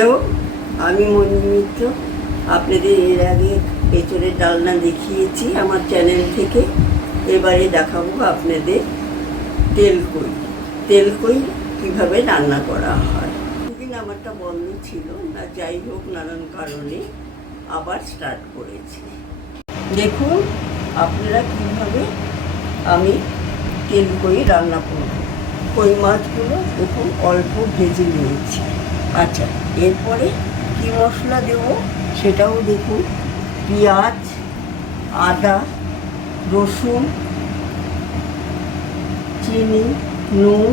Hello, আমি মঞ্জু মিত্র। আপনাদের এর আগে এঁচোড়ের ডালনা দেখিয়েছি আমার চ্যানেল থেকে। এবারে দেখাবো আপনাদের তেলকই কীভাবে রান্না করা হয়। সেদিন আমারটা বন্ধ ছিল না, যাই হোক নানান কারণে আবার স্টার্ট করেছি। দেখুন আপনারা কীভাবে আমি তেলকই রান্না করব। কই মাছগুলো দেখুন অল্প ভেজে নিয়েছি। আচ্ছা, এরপরে কী মশলা দেব সেটাও দেখুন। পেঁয়াজ, আদা, রসুন, চিনি, নুন,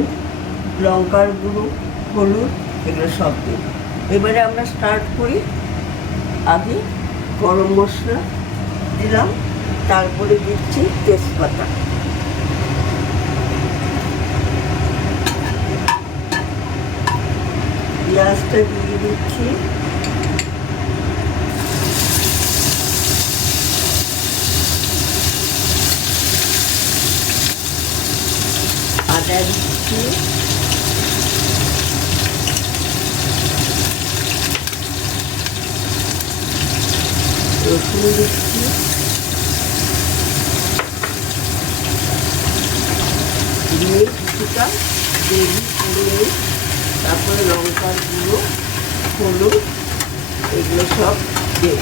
লঙ্কার গুঁড়ো, হলুদ, এগুলো সব দেব। এবারে আমরা স্টার্ট করি। আগে গরম মশলা দিলাম, তারপরে দিচ্ছি তেজপাতা, পেঁয়াজটা দিয়ে দিচ্ছি, আদা দিচ্ছি, রসুন দিচ্ছি, দিয়ে কিছুটা গ্রেভি করে নিই। তারপরে লঙ্কার গুঁড়ো, হলুদ, এগুলো সব দেব।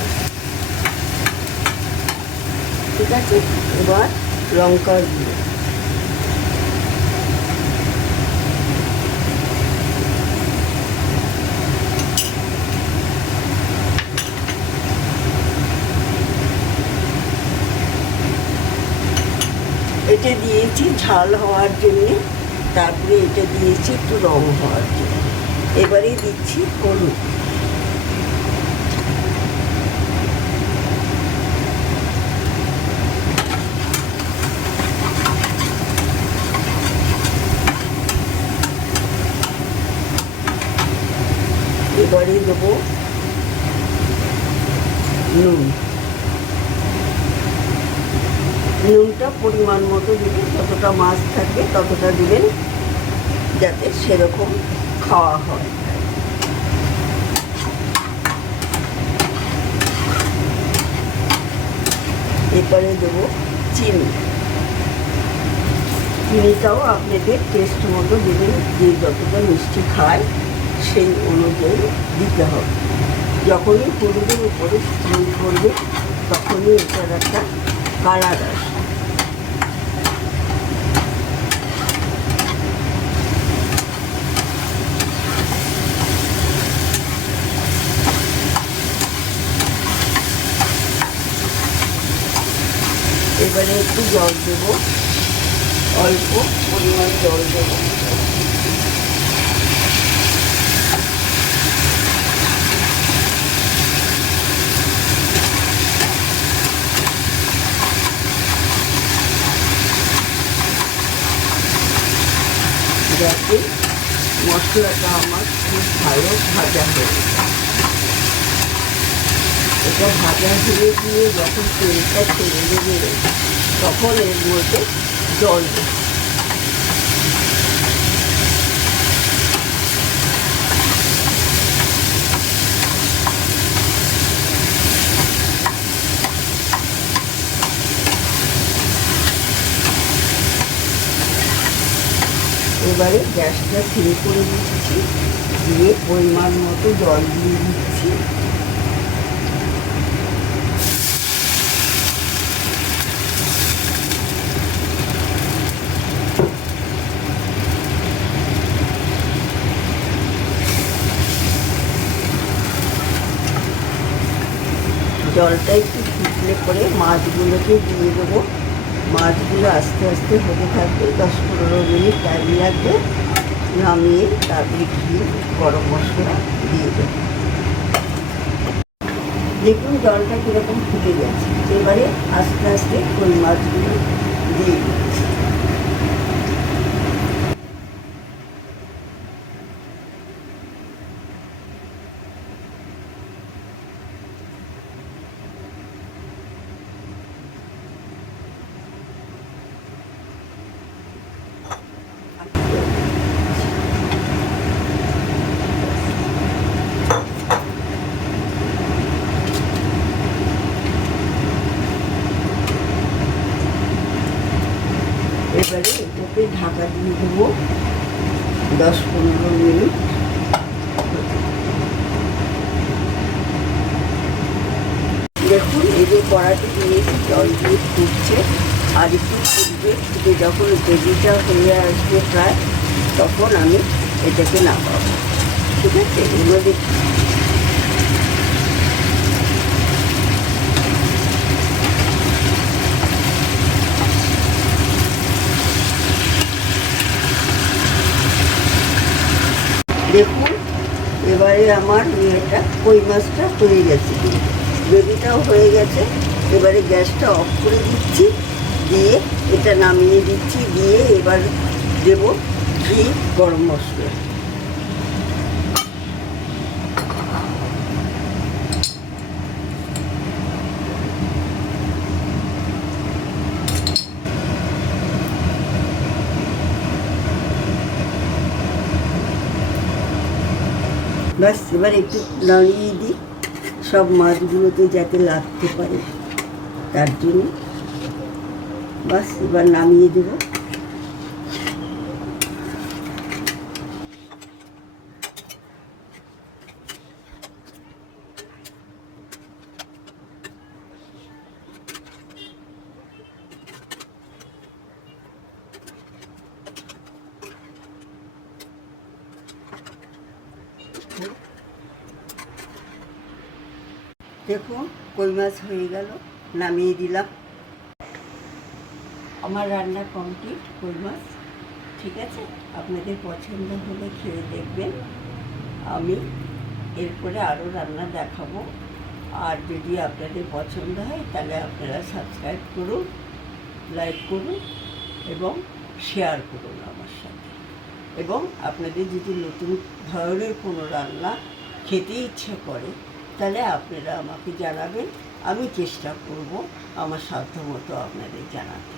ঠিক আছে, এবার লঙ্কার গুঁড়ো, এটা দিয়েছি ঝাল হওয়ার জন্যে, তারপরে এটা দিয়েছি একটু রং হওয়ার জন্য। এবারে দিচ্ছি হলুদ, এবারে দেবো নুন। নুনটা পরিমাণ মতো দিবেন, যতটা মাছ থাকবে ততটা দিবেন, যাতে সেরকম খাওয়া হয়। এরপরে দেবো চিনি। চিনিটাও আপনাদের টেস্ট মতো দেবেন, যে যতটা মিষ্টি খায় সেই অনুযায়ী দিতে হবে। যখনই হলুদের উপরে স্প্রে করবে তখনই এটার একটা কালার আসে। এবারে একটু জল দেবো, অল্প পরিমাণ জল দেবো। যাতে মশলাটা আমার খুব ভালো ভাজা হয়ে যায়। এটা ভাজা হয়ে গিয়ে যখন তেলটা ছেড়ে দেবে তখন এর মধ্যে জল দেব। এবারে গ্যাসটা সিম করে দিচ্ছি, দিয়ে পরিমাণ মতো জল দিয়ে দিচ্ছি। জলটা একটু ফুটলে পরে মাছগুলোকে দিয়ে দেবো। মাছগুলো আস্তে আস্তে হতে থাকবে, 10-15 মিনিট টাইম লাগবে। নামিয়ে তারপরে ঘি, গরম মশলা দিয়ে দেবো। দেখুন জলটা কীরকম ফুটে গেছে। এবারে আস্তে আস্তে কই মাছগুলো দিয়ে দিচ্ছি। ঢাকা দিয়ে দেবো 10-15 মিনিট। দেখুন এই যে কড়াটি দিয়েছি, জল দিয়ে ফুটছে, আর একটু ফুটবে, ফুটে যখন গ্রেভিটা হয়ে আসবে প্রায়, তখন আমি এটাকে নামাবো। ঠিক আছে, এর মধ্যে দেখুন এবারে আমার ইয়েটা কই মাছটা হয়ে গেছে, গ্রেভিটাও হয়ে গেছে। এবারে গ্যাসটা অফ করে দিচ্ছি, দিয়ে এটা নামিয়ে দিচ্ছি, দিয়ে এবার দেবো ঘি, গরম মশলা। ব্যাস, এবার একটু নাড়িয়ে দিই সব মাছগুলোতে যাতে লাগতে পারে, তার জন্য। বাস, এবার নামিয়ে দেব। দেখুন কই মাছ হয়ে গেল, নামিয়ে দিলাম। আমার রান্না কমপ্লিট, কই মাছ। ঠিক আছে, আপনাদের পছন্দ হলে খেয়ে দেখবেন। আমি এরপরে আরও রান্না দেখাবো, আর যদি আপনাদের পছন্দ হয় তাহলে আপনারা সাবস্ক্রাইব করুন, লাইক করুন এবং শেয়ার করুন আমার সাথে। এবং আপনাদের যদি নতুন ধরনের কোনো রান্না খেতে ইচ্ছে করে তাহলে আপনারা আমাকে জানাবেন, আমি চেষ্টা করব আমার সাধ্যমতো আপনাদের জানাতে।